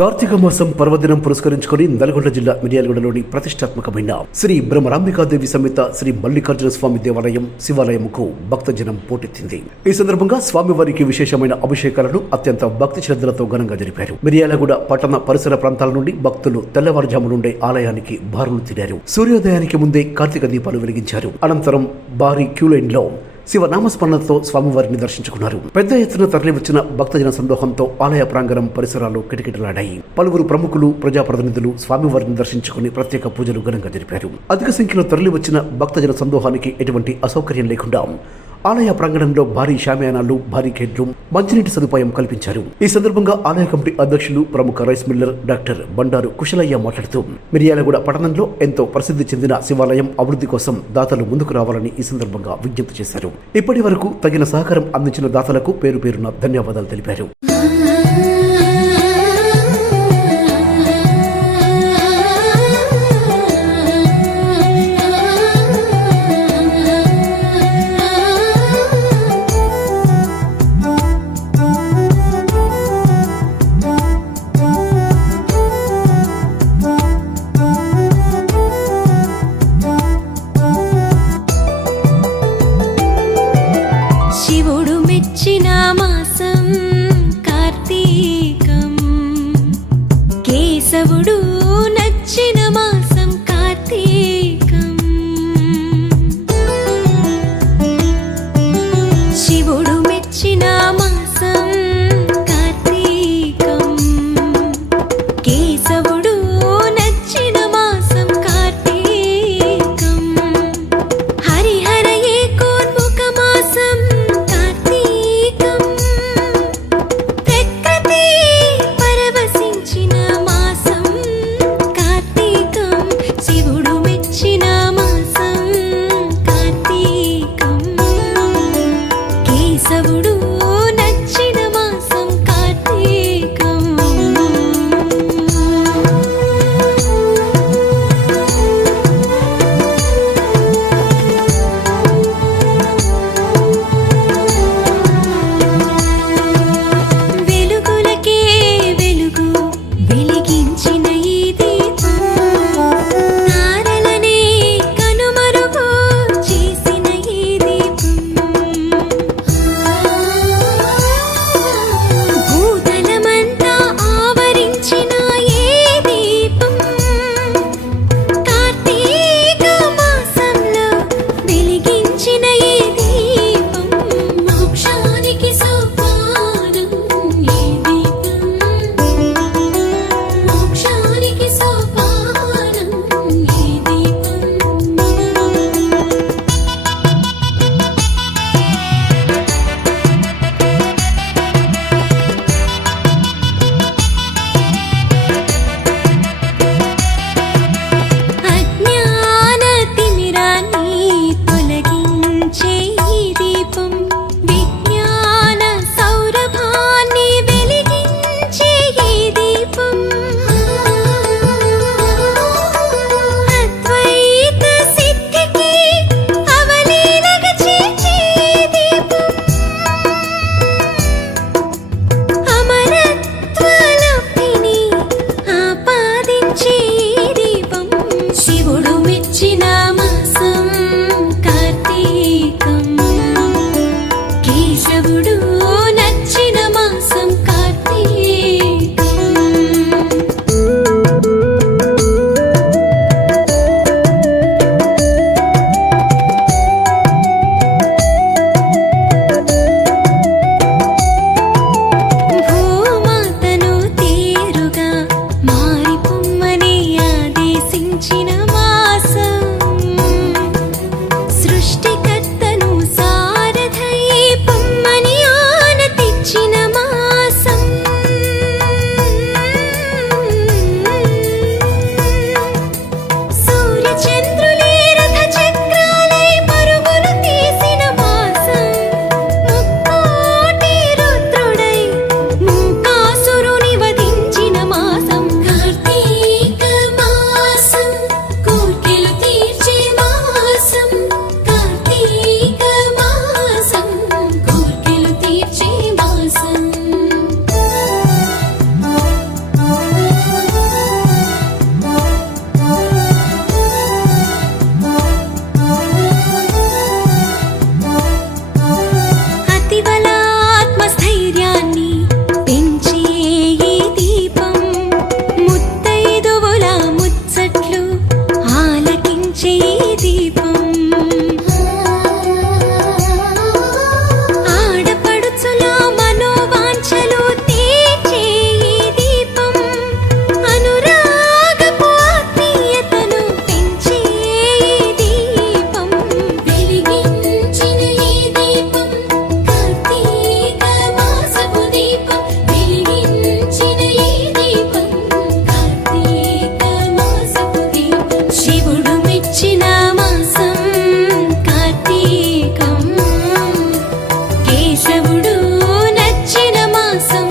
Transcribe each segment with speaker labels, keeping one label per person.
Speaker 1: కార్తీక మాసం పర్వదినం పురస్కరించుకొని నల్గొండ జిల్లా మిర్యాలగూడలోని ప్రతిష్టాత్మకమైన శ్రీ బ్రహ్మరాంబికాదేవి సమేత శ్రీ మల్లికార్జున స్వామి దేవాలయం శివాలయముకు భక్తజనం పోటెత్తింది. ఈ సందర్భంగా స్వామివారికి విశేషమైన అభిషేకాలను అత్యంత భక్తి శ్రద్ధలతో ఘనంగా జరిపారు. మిర్యాలగూడ పట్టణ పరిసర ప్రాంతాల నుండి భక్తులు తెల్లవారుజాము నుండే ఆలయానికి బారులు తిరారు. సూర్యోదయానికి ముందే కార్తీక దీపాలు వెలిగించారు. అనంతరం భారీ క్యూలైన్లో శివనామస్మరణతో స్వామివారిని దర్శించుకున్నారు. పెద్ద ఎత్తున తరలివచ్చిన భక్తజన సందోహంతో ఆలయ ప్రాంగణం పరిసరాలు కిటకిటలాడాయి. పలువురు ప్రముఖులు ప్రజాప్రతినిధులు స్వామివారిని దర్శించుకుని ప్రత్యేక పూజలు ఘనంగా జరిపారు. అధిక సంఖ్యలో తరలివచ్చిన భక్తజన సందోహానికి ఎటువంటి అసౌకర్యం లేకుండా ఆలయ ప్రాంగణంలో భారీ షామియానాలు భారీ గేట్లు మంచినీటి సదుపాయం కల్పించారు. ఈ సందర్భంగా ఆలయ కమిటీ అధ్యక్షులు ప్రముఖ rice miller doctor Bandaru Kushalaiah మాట్లాడుతూ మిర్యాలగూడ పట్టణంలో ఎంతో ప్రసిద్ధి చెందిన శివాలయం అభివృద్ధి కోసం దాతలు ముందుకు రావాలని ఈ సందర్భంగా విజ్ఞప్తి చేశారు. ఇప్పటి వరకు తగిన సహకారం అందించిన దాతలకు పేరు పేరున ధన్యవాదాలు తెలిపారు.
Speaker 2: నచ్చి దేవుడు. sensin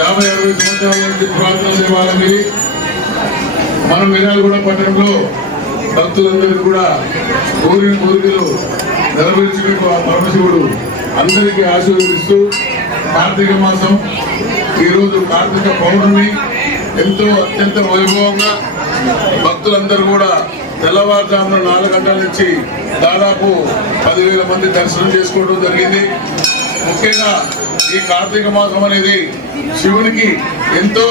Speaker 2: యాభై అరవై సంవత్సరాల నుంచి పురాతన దేవాలయం ఇది. మన పట్టణంలో భక్తులందరికీ కూడా కోరిన కోరికలు నెరవేర్చుటకు ఆ పరమశివుడు అందరికీ ఆశీర్వదిస్తూ కార్తీక మాసం ఈరోజు కార్తీక పౌర్ణమి ఎంతో అత్యంత వైభవంగా భక్తులందరూ కూడా తెల్లవారుజామున నాలుగు గంటల నుంచి దాదాపు పదివేల మంది దర్శనం చేసుకోవడం జరిగింది. ముఖ్యంగా ఈ కార్తీక మాసం అనేది శివునికి ఎంతో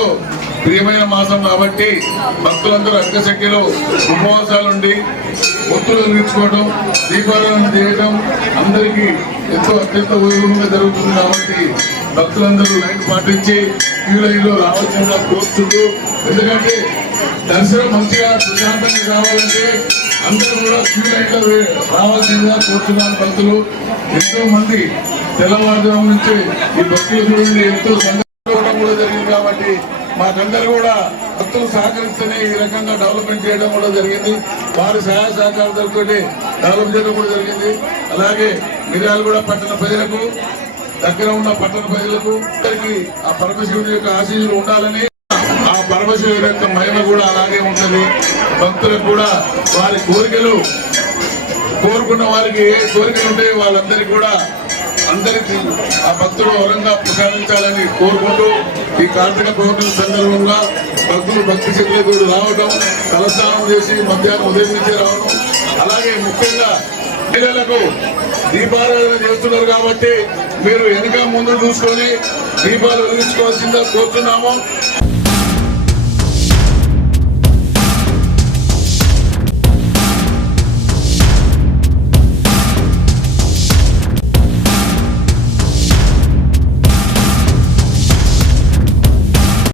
Speaker 2: ప్రియమైన మాసం కాబట్టి భక్తులందరూ అధిక సంఖ్యలో ఉపవాసాలుండి ఒత్తులు వెలిగించుకోవడం దీపాలను చేయడం అందరికీ ఎంతో అత్యంత వైభవంగా జరుగుతుంది కాబట్టి భక్తులందరూ లైన్ పాటించి క్యూ లైన్లో రావాల్సిన కోరుతుంటూ ఎందుకంటే దర్శనం మంచిగా ప్రశాంతంగా కావాలంటే అందరూ కూడా క్యూ లైన్లో రావాల్సిందిగా కోరుతున్నారు భక్తులు. ఎంతో మంది తెల్లవారుజాము నుంచి ఈ భక్తులు చూడండి ఎంతో సందర్భం కూడా జరిగింది కాబట్టి మాకందరూ కూడా భక్తులు సహకరిస్తేనే ఈ రకంగా డెవలప్మెంట్ చేయడం కూడా జరిగింది. వారి సహాయ సహకారాలతో డెవలప్ చేయడం కూడా జరిగింది. అలాగే మిర్యాలు కూడా పట్టణ ప్రజలకు దగ్గర ఉన్న పట్టణ ప్రజలకు అందరికీ ఆ పరమశివుని యొక్క ఆశీస్సులు ఉండాలని ఆ పరమశివుని యొక్క మహిమ కూడా అలాగే ఉంటుంది. భక్తులకు కూడా వారి కోరికలు కోరుకున్న వారికి ఏ కోరికలు ఉంటాయి వాళ్ళందరికీ కూడా అందరికీ ఆ భక్తులు వరంగా ప్రసాదించాలని కోరుకుంటూ ఈ కార్తీక పౌర్ణమి సందర్భంగా భక్తులు భక్తి శక్తులతో రావడం తలస్నానం చేసి మధ్యాహ్నం ఉదయం నుంచి రావడం అలాగే ముఖ్యంగా మహిళలకు దీపారాధన చేస్తున్నారు కాబట్టి మీరు వెనుక ముందు చూసుకొని దీపాలు వెలిగించుకోవాల్సిందిగా కోరుతున్నాము.